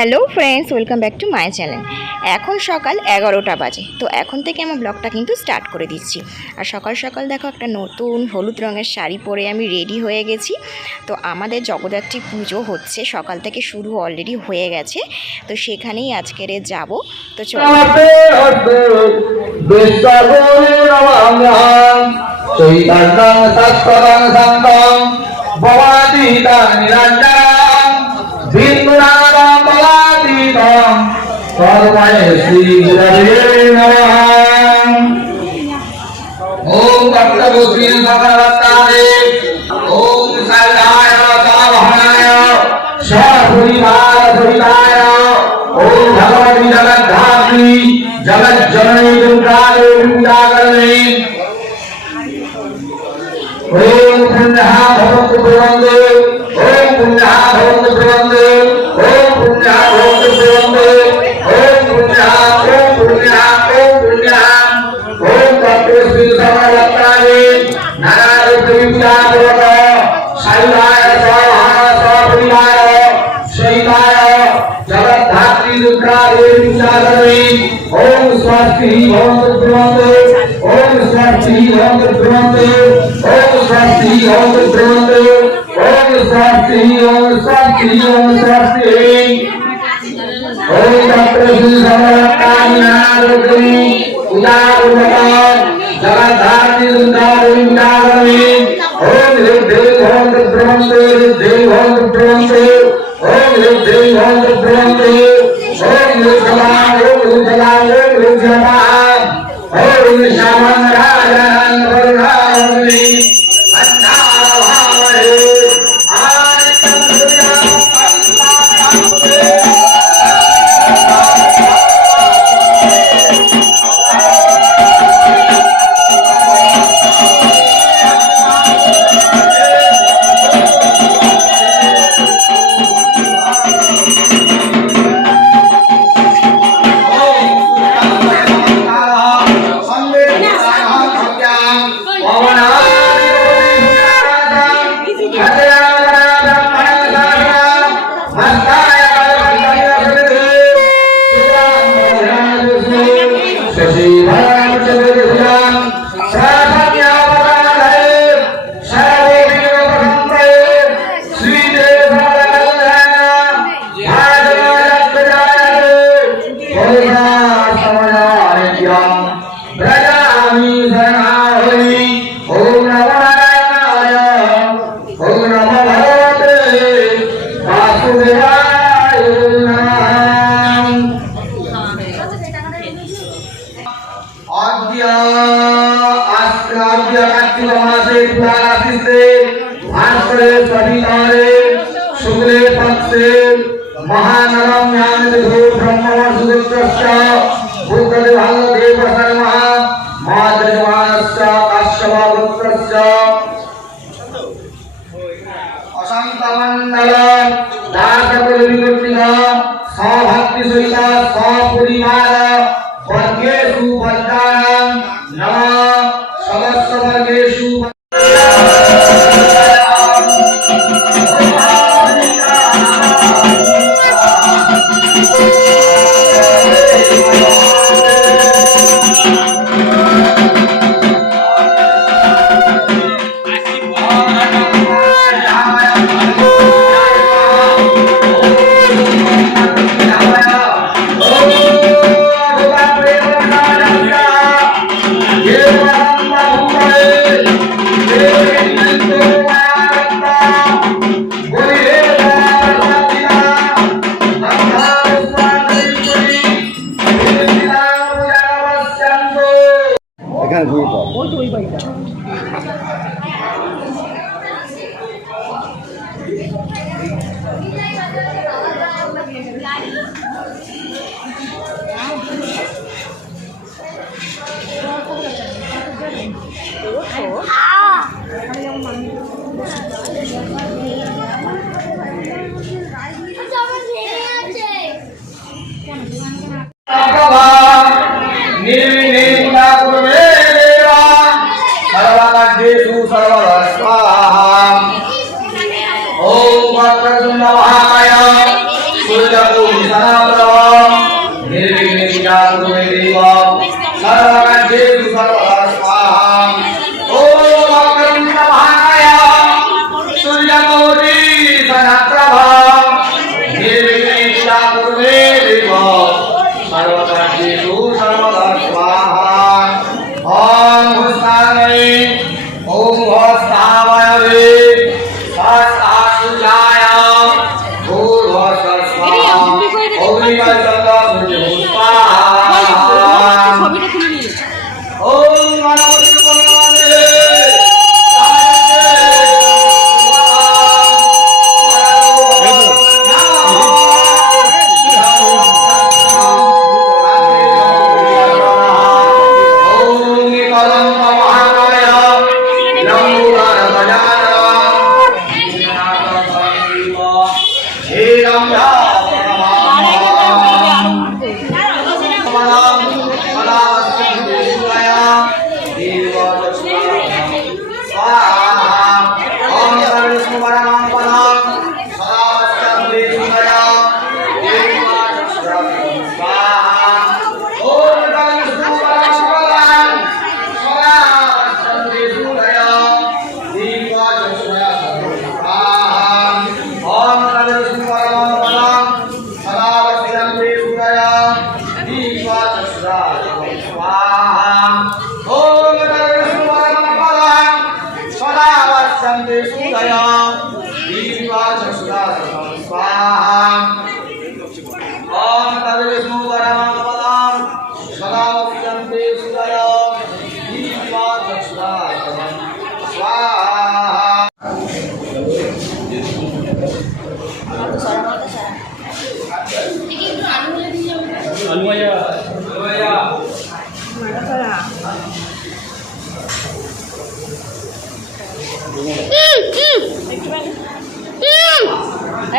Hello friends, welcome back to my channel. এখন সকাল 11টা বাজে। তো এখন থেকে আমার ব্লগটা কিন্তু স্টার্ট করে দিচ্ছি। আর সকাল সকাল দেখো একটা নতুন হলুদ রঙের শাড়ি পরে আমি রেডি হয়ে গেছি। তো আমাদের জগদ্ধাত্রী পুজো হচ্ছে, সকাল থেকে শুরু অলরেডি হয়ে গেছে। তো সেখানেই আজকের যাব। তো চলো। ओम भक्तभूषण भगवतारे ओम शरणाय सावधानाय शापुरीवाय ओम भगवती जगद्धात्री जगज्जननी दुर्गाये पूजाकरणे ओम पुण्यः भवन्तु भवन्तु ओम पुण्यः भवन्तु भवन्तु ओम पुण्यः भवन्तु भवन्तु ओम पुण्यः ओम तत्त्वस्मिन् सर्ववक्ताये नारायणपूजापूर्वक शैलाय स्वाहा स्वापुरीवाय शैलाय जगद्धात्री दुर्गाये पूजाकरणे ओम स्वस्ति भवन्तु भवन्तु ओम स्वस्ति भवन्तु भवन्तु ओम स्वस्ति भवन्तु भवन्तु ओम स्वस्ति ओम स्वस्ति ओम स्वस्ति ओम तत्त्वस्मिन् सर्ववक्ताये नारायणपूजापूर्वक जगद्धात्री दुर्गाये पूजाकरणे ओम देवी भवन्तु भवन्तु देवी भवन्तु भवन्तु ओम देवी भवन्तु भवन्तु ओम ओम श्यामराजन वरुणावली अन्नाभावये महानरम ज्ञान विधो ब्रह्मवर्षुदुत्रश्च बुद्धदेवालदेव शर्मा मातृजमानश्च काश्यपपुत्रश्च अशान्तमण्डल दासकुलविकृतिः सभक्तिसहित सपरिवार वर्गेषु भद्राणां नमः सदस्यवर्गेषु सर्वदेव सर्वकार्येषु सर्वदा स्वाहा ओम अग्निर्महाय सूर्यकोटि समप्रभा निर्विघ्नं कुरु देव सर्वकार्येषु सर्वदा स्वाहा ओम हुस्नाय ओम हस्तावय सहस्रासुजाय भूर्भुवस्सुः ओम ছবিটা খুলে নিয়ে ओम गणपति नमः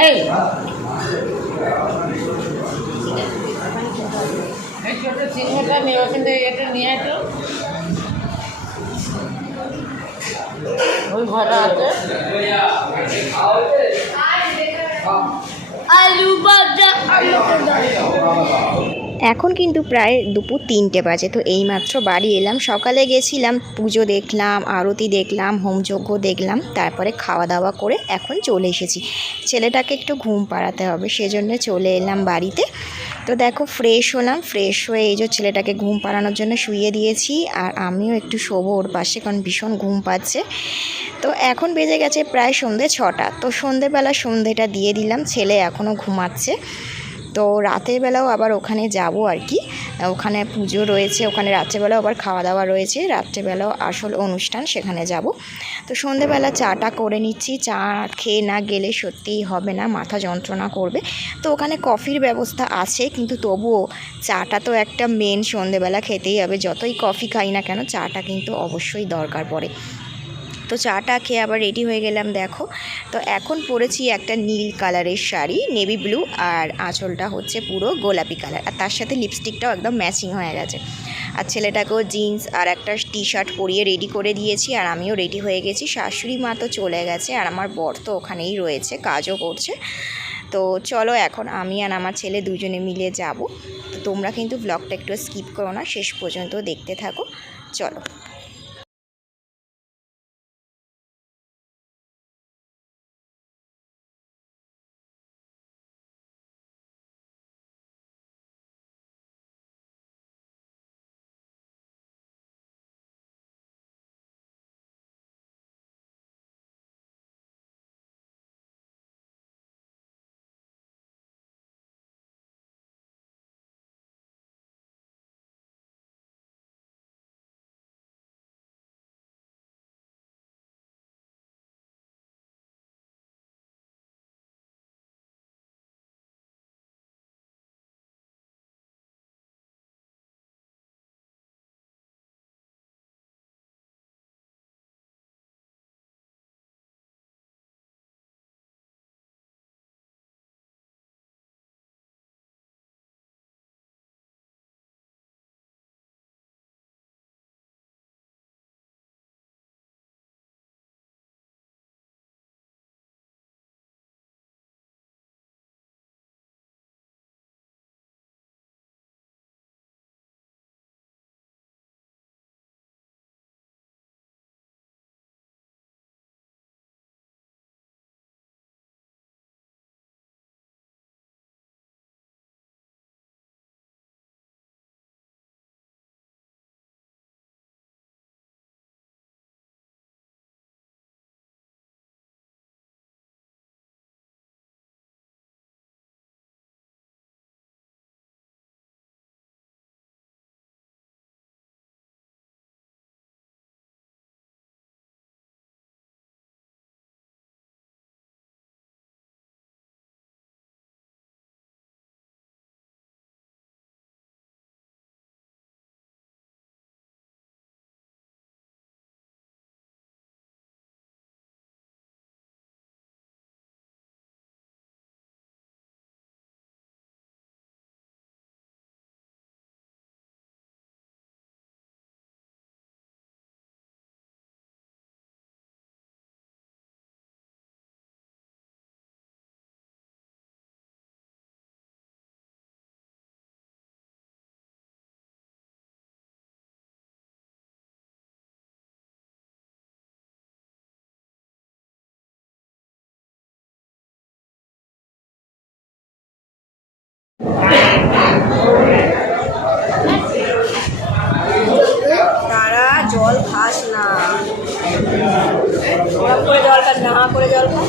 এই এই ছোট চিহ্নটা নিয়ে ওখান থেকে এটা নিয়ে আসো ওই ঘরটা আছে আলু ভাজা এখন কিন্তু প্রায় দুপুর 3টে বাজে। তো এইমাত্র বাড়ি এলাম। সকালে গেছিলাম, পুজো দেখলাম, আরতি দেখলাম, হোমযজ্ঞ দেখলাম, তারপরে খাওয়া দাওয়া করে এখন চলে এসেছি। ছেলেটাকে একটু ঘুম পাড়াতে হবে, সেজন্য চলে এলাম বাড়িতে। তো দেখো ফ্রেশ হলাম, ফ্রেশ হয়ে এই যে ছেলেটাকে ঘুম পাড়ানোর জন্য শুইয়ে দিয়েছি, আর আমিও একটু শোবো ওর পাশে, কারণ ভীষণ ঘুম পাচ্ছে। তো এখন বেজে গেছে প্রায় সন্ধ্যে 6টা। তো সন্ধ্যেবেলা সন্ধ্যেটা দিয়ে দিলাম, ছেলে এখনও ঘুমাচ্ছে। তো রাতের বেলাও আবার ওখানে যাব আর কি, ওখানে পুজো রয়েছে, ওখানে রাত্রেবেলাও আবার খাওয়া দাওয়া রয়েছে, রাত্রেবেলাও আসল অনুষ্ঠান, সেখানে যাব। তো সন্ধ্যেবেলা চাটা করে নিচ্ছি, চা খেয়ে না গেলে সত্যিই হবে না, মাথা যন্ত্রণা করবে। তো ওখানে কফির ব্যবস্থা আছে, কিন্তু তবুও চাটা তো একটা মেন, সন্ধ্যেবেলা খেতেই হবে, যতই কফি খাই না কেন চাটা কিন্তু অবশ্যই দরকার পড়ে। তো চাটা খেয়ে আবার রেডি হয়ে গেলাম দেখো। তো এখন পরেছি একটা নীল কালারের শাড়ি, নেভি ব্লু, আর আঁচলটা হচ্ছে পুরো গোলাপি কালার, আর তার সাথে লিপস্টিকটাও একদম ম্যাচিং হয়ে গেছে। আর ছেলেটাকেও জিন্স আর একটা টি শার্ট পরিয়ে রেডি করে দিয়েছি, আর আমিও রেডি হয়ে গেছি। শাশুড়ি মা তো চলে গেছে, আর আমার বর তো ওখানেই রয়েছে, কাজও করছে। তো চলো এখন আমি আর আমার ছেলে দুজনে মিলে যাব। তো তোমরা কিন্তু ব্লগটা একটু স্কিপ করো না, শেষ পর্যন্ত দেখতে থাকো। চলো। জল খাস না, ওরকম করে জল খাস না, হা করে জল খা।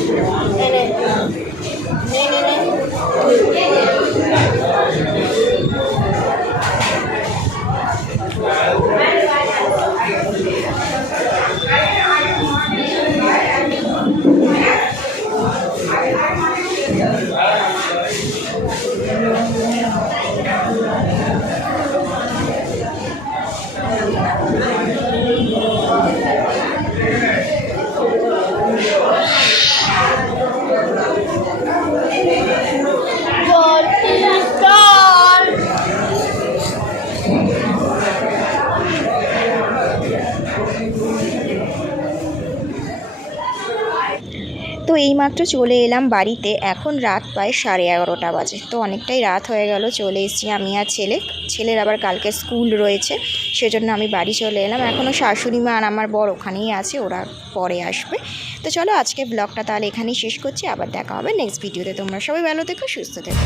নে নে নে নে নে। তো এইমাত্র চলে এলাম বাড়িতে, এখন রাত প্রায় 11:30 বাজে। তো অনেকটাই রাত হয়ে গেল, চলে এসেছি আমি আর ছেলের আবার কালকে স্কুল রয়েছে, সেজন্য আমি বাড়ি চলে এলাম। এখনও শাশুড়ি মা আর আমার বর ওখানেই আছে, ওরা পরে আসবে। তো চলো আজকে ব্লগটা তাহলে এখানেই শেষ করছি, আবার দেখা হবে নেক্সট ভিডিওতে। তোমরা সবাই ভালো থেকো, সুস্থ থেকো।